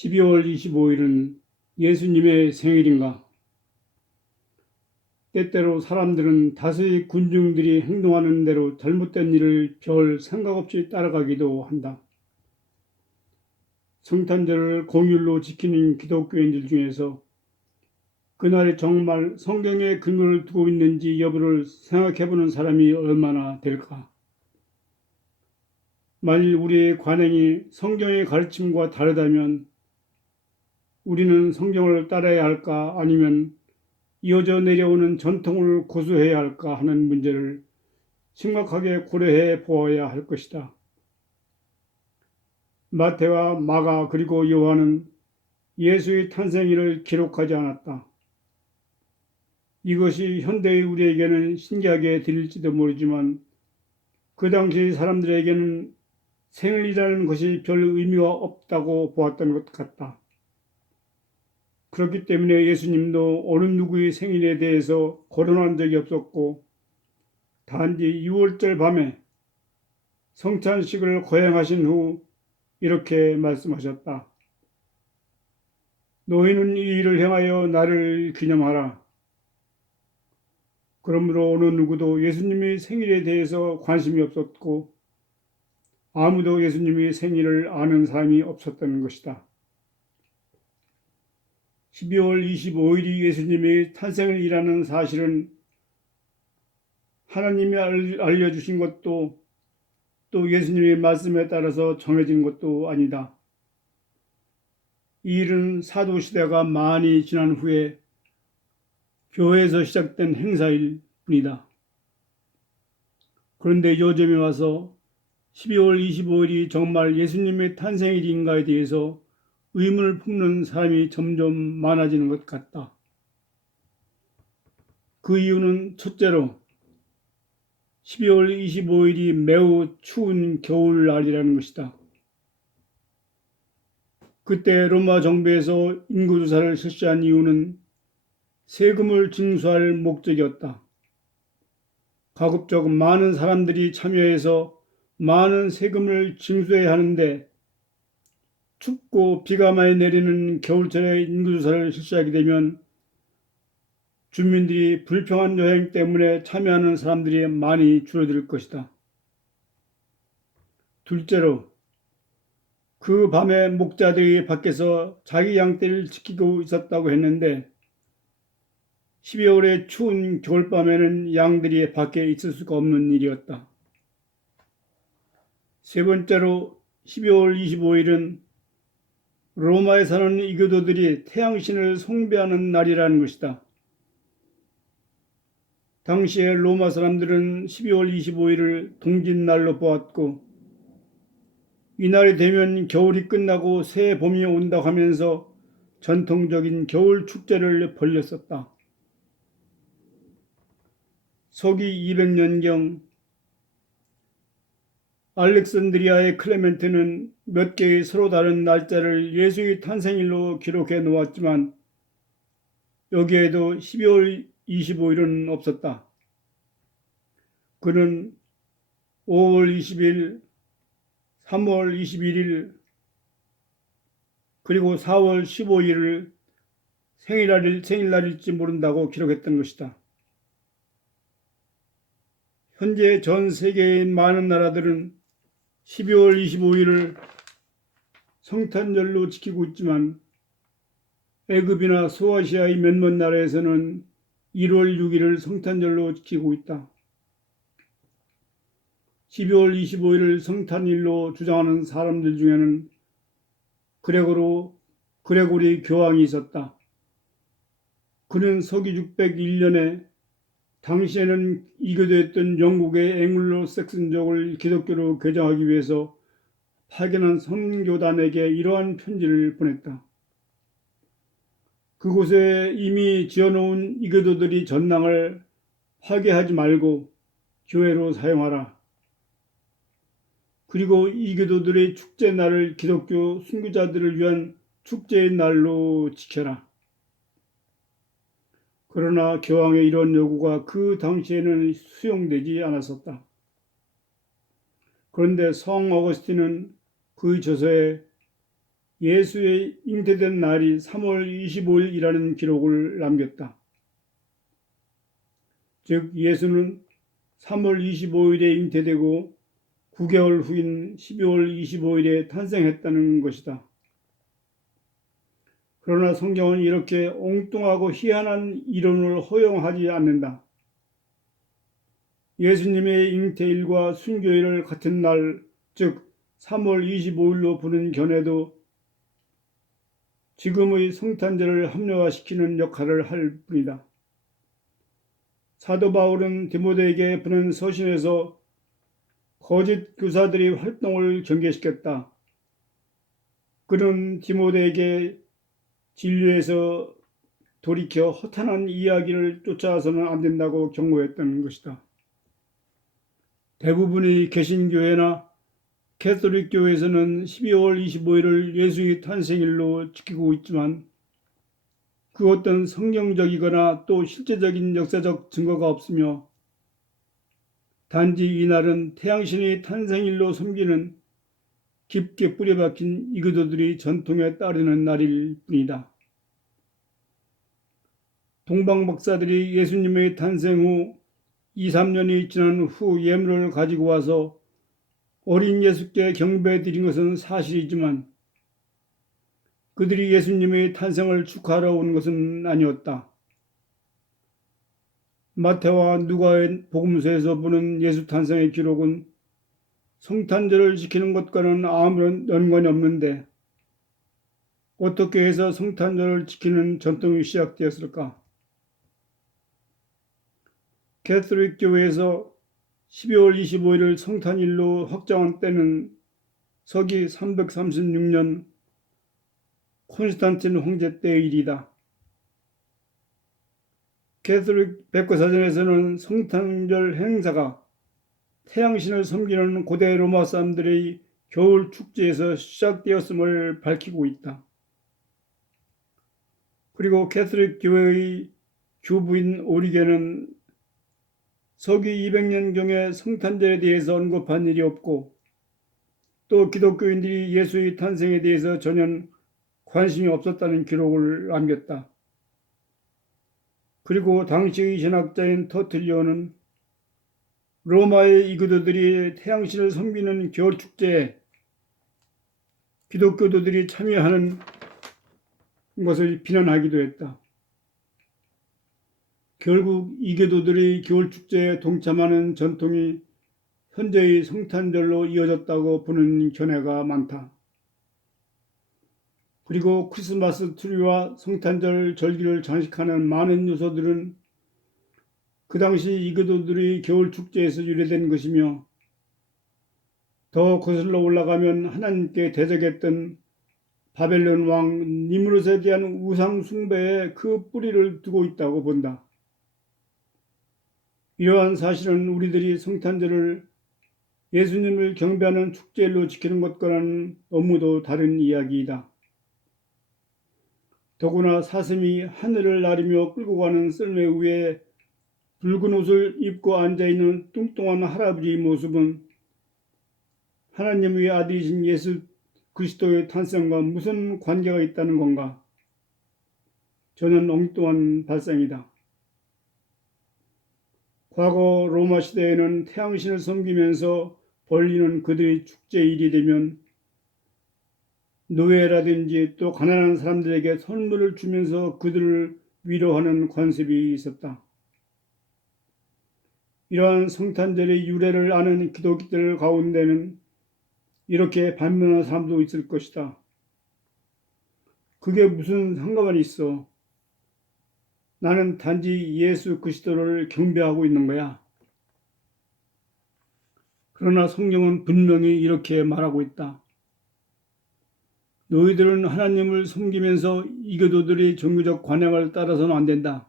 12월 25일은 예수님의 생일인가? 때때로 사람들은 다수의 군중들이 행동하는 대로 잘못된 일을 별 생각 없이 따라가기도 한다. 성탄절을 공휴일로 지키는 기독교인들 중에서 그날이 정말 성경에 근거를 두고 있는지 여부를 생각해보는 사람이 얼마나 될까? 만일 우리의 관행이 성경의 가르침과 다르다면 우리는 성경을 따라야 할까 아니면 이어져 내려오는 전통을 고수해야 할까 하는 문제를 심각하게 고려해 보아야 할 것이다. 마태와 마가 그리고 요한은 예수의 탄생일을 기록하지 않았다. 이것이 현대의 우리에게는 신기하게 들릴지도 모르지만 그 당시 사람들에게는 생일이라는 것이 별 의미가 없다고 보았던 것 같다. 그렇기 때문에 예수님도 어느 누구의 생일에 대해서 거론한 적이 없었고 단지 6월절 밤에 성찬식을 거행하신 후 이렇게 말씀하셨다. 너희는 이 일을 행하여 나를 기념하라. 그러므로 어느 누구도 예수님의 생일에 대해서 관심이 없었고 아무도 예수님의 생일을 아는 사람이 없었던 것이다. 12월 25일이 예수님의 탄생일이라는 사실은 하나님이 알려주신 것도 또 예수님의 말씀에 따라서 정해진 것도 아니다. 이 일은 사도시대가 많이 지난 후에 교회에서 시작된 행사일 뿐이다. 그런데 요즘에 와서 12월 25일이 정말 예수님의 탄생일인가에 대해서 의문을 품는 사람이 점점 많아지는 것 같다. 그 이유는 첫째로 12월 25일이 매우 추운 겨울날이라는 것이다. 그때 로마 정부에서 인구조사를 실시한 이유는 세금을 징수할 목적이었다. 가급적 많은 사람들이 참여해서 많은 세금을 징수해야 하는데 춥고 비가 많이 내리는 겨울철에 인구조사를 실시하게 되면 주민들이 불평한 여행 때문에 참여하는 사람들이 많이 줄어들 것이다. 둘째로 그 밤에 목자들이 밖에서 자기 양떼를 지키고 있었다고 했는데 12월의 추운 겨울밤에는 양들이 밖에 있을 수가 없는 일이었다. 세 번째로 12월 25일은 로마에 사는 이교도들이 태양신을 숭배하는 날이라는 것이다. 당시에 로마 사람들은 12월 25일을 동짓날로 보았고 이날이 되면 겨울이 끝나고 새 봄이 온다고 하면서 전통적인 겨울 축제를 벌였었다. 서기 200년경 알렉산드리아의 클레멘트는 몇 개의 서로 다른 날짜를 예수의 탄생일로 기록해 놓았지만 여기에도 12월 25일은 없었다. 그는 5월 20일, 3월 21일, 그리고 4월 15일을 생일날일지 모른다고 기록했던 것이다. 현재 전 세계의 많은 나라들은 12월 25일을 성탄절로 지키고 있지만 애굽이나 소아시아의 몇몇 나라에서는 1월 6일을 성탄절로 지키고 있다. 12월 25일을 성탄일로 주장하는 사람들 중에는 그레고리 교황이 있었다. 그는 서기 601년에 당시에는 이교도였던 영국의 앵글로색슨족을 기독교로 개정하기 위해서 파견한 선교단에게 이러한 편지를 보냈다. 그곳에 이미 지어놓은 이교도들이 전당을 파괴하지 말고 교회로 사용하라. 그리고 이교도들의 축제날을 기독교 순교자들을 위한 축제의 날로 지켜라. 그러나 교황의 이런 요구가 그 당시에는 수용되지 않았었다. 그런데 성 어거스틴은 그 저서에 예수의 잉태된 날이 3월 25일이라는 기록을 남겼다. 즉 예수는 3월 25일에 잉태되고 9개월 후인 12월 25일에 탄생했다는 것이다. 그러나 성경은 이렇게 엉뚱하고 희한한 이론을 허용하지 않는다. 예수님의 잉태일과 순교일을 같은 날, 즉 3월 25일로 부른 견해도 지금의 성탄절을 합리화시키는 역할을 할 뿐이다. 사도 바울은 디모데에게 보낸 서신에서 거짓 교사들의 활동을 경계시켰다. 그는 디모데에게 진리에서 돌이켜 허탄한 이야기를 쫓아서는 안 된다고 경고했던 것이다. 대부분의 개신교회나 캐톨릭 교회에서는 12월 25일을 예수의 탄생일로 지키고 있지만 그 어떤 성경적이거나 또 실제적인 역사적 증거가 없으며 단지 이날은 태양신의 탄생일로 섬기는 깊게 뿌려박힌 이교도들이 전통에 따르는 날일 뿐이다. 동방 박사들이 예수님의 탄생 후 2, 3년이 지난 후 예물을 가지고 와서 어린 예수께 경배 드린 것은 사실이지만 그들이 예수님의 탄생을 축하하러 온 것은 아니었다. 마태와 누가의 복음서에서 보는 예수 탄생의 기록은 성탄절을 지키는 것과는 아무런 연관이 없는데 어떻게 해서 성탄절을 지키는 전통이 시작되었을까? 캐톨릭 교회에서 12월 25일을 성탄일로 확정한 때는 서기 336년 콘스탄틴 황제 때의 일이다. 캐톨릭 백과사전에서는 성탄절 행사가 태양신을 섬기는 고대 로마 사람들의 겨울 축제에서 시작되었음을 밝히고 있다. 그리고 캐톨릭 교회의 교부인 오리게는 서기 200년경에 성탄절에 대해서 언급한 일이 없고 또 기독교인들이 예수의 탄생에 대해서 전혀 관심이 없었다는 기록을 남겼다. 그리고 당시의 신학자인 터툴리오는 로마의 이교도들이 태양신을 섬기는 겨울축제에 기독교도들이 참여하는 것을 비난하기도 했다. 결국 이교도들이 겨울축제에 동참하는 전통이 현재의 성탄절로 이어졌다고 보는 견해가 많다. 그리고 크리스마스 트리와 성탄절 절기를 장식하는 많은 요소들은 그 당시 이교도들의 겨울축제에서 유래된 것이며 더 거슬러 올라가면 하나님께 대적했던 바벨론 왕 니므롯에 대한 우상 숭배에 그 뿌리를 두고 있다고 본다. 이러한 사실은 우리들이 성탄절을 예수님을 경배하는 축제일로 지키는 것과는 너무도 다른 이야기이다. 더구나 사슴이 하늘을 나르며 끌고 가는 썰매 위에 붉은 옷을 입고 앉아있는 뚱뚱한 할아버지의 모습은 하나님의 아들이신 예수 그리스도의 탄생과 무슨 관계가 있다는 건가? 저는 엉뚱한 발상이다. 과거 로마 시대에는 태양신을 섬기면서 벌리는 그들의 축제일이 되면 노예라든지 또 가난한 사람들에게 선물을 주면서 그들을 위로하는 관습이 있었다. 이러한 성탄절의 유래를 아는 기독교들 가운데는 이렇게 반면한 사람도 있을 것이다. 그게 무슨 상관이 있어? 나는 단지 예수 그리스도를 경배하고 있는 거야. 그러나 성경은 분명히 이렇게 말하고 있다. 너희들은 하나님을 섬기면서 이교도들의 종교적 관행을 따라서는 안 된다.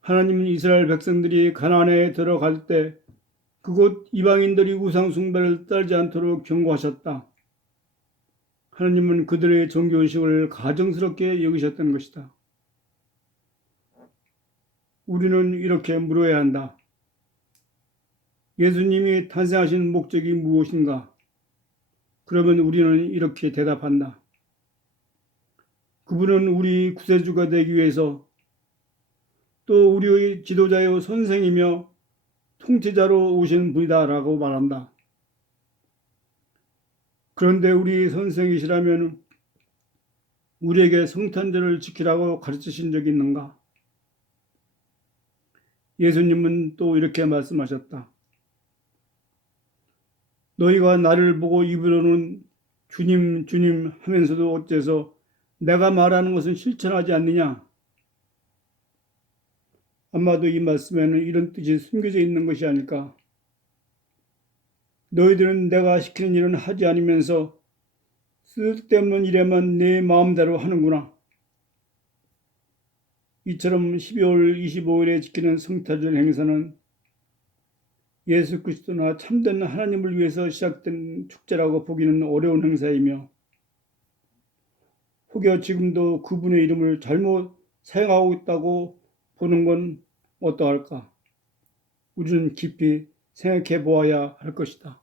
하나님은 이스라엘 백성들이 가나안에 들어갈 때 그곳 이방인들이 우상 숭배를 따르지 않도록 경고하셨다. 하나님은 그들의 종교의식을 가정스럽게 여기셨던 것이다. 우리는 이렇게 물어야 한다. 예수님이 탄생하신 목적이 무엇인가? 그러면 우리는 이렇게 대답한다. 그분은 우리 구세주가 되기 위해서 또 우리의 지도자요 선생이며 통치자로 오신 분이다라고 말한다. 그런데 우리 선생이시라면 우리에게 성탄절을 지키라고 가르치신 적이 있는가? 예수님은 또 이렇게 말씀하셨다. 너희가 나를 보고 입으로는 주님 주님 하면서도 어째서 내가 말하는 것은 실천하지 않느냐? 아마도 이 말씀에는 이런 뜻이 숨겨져 있는 것이 아닐까? 너희들은 내가 시키는 일은 하지 않으면서 쓸데없는 일에만 내 마음대로 하는구나. 이처럼 12월 25일에 지키는 성탄절 행사는 예수 그리스도나 참된 하나님을 위해서 시작된 축제라고 보기는 어려운 행사이며 혹여 지금도 그분의 이름을 잘못 사용하고 있다고 보는 건 어떠할까? 우리는 깊이 생각해 보아야 할 것이다.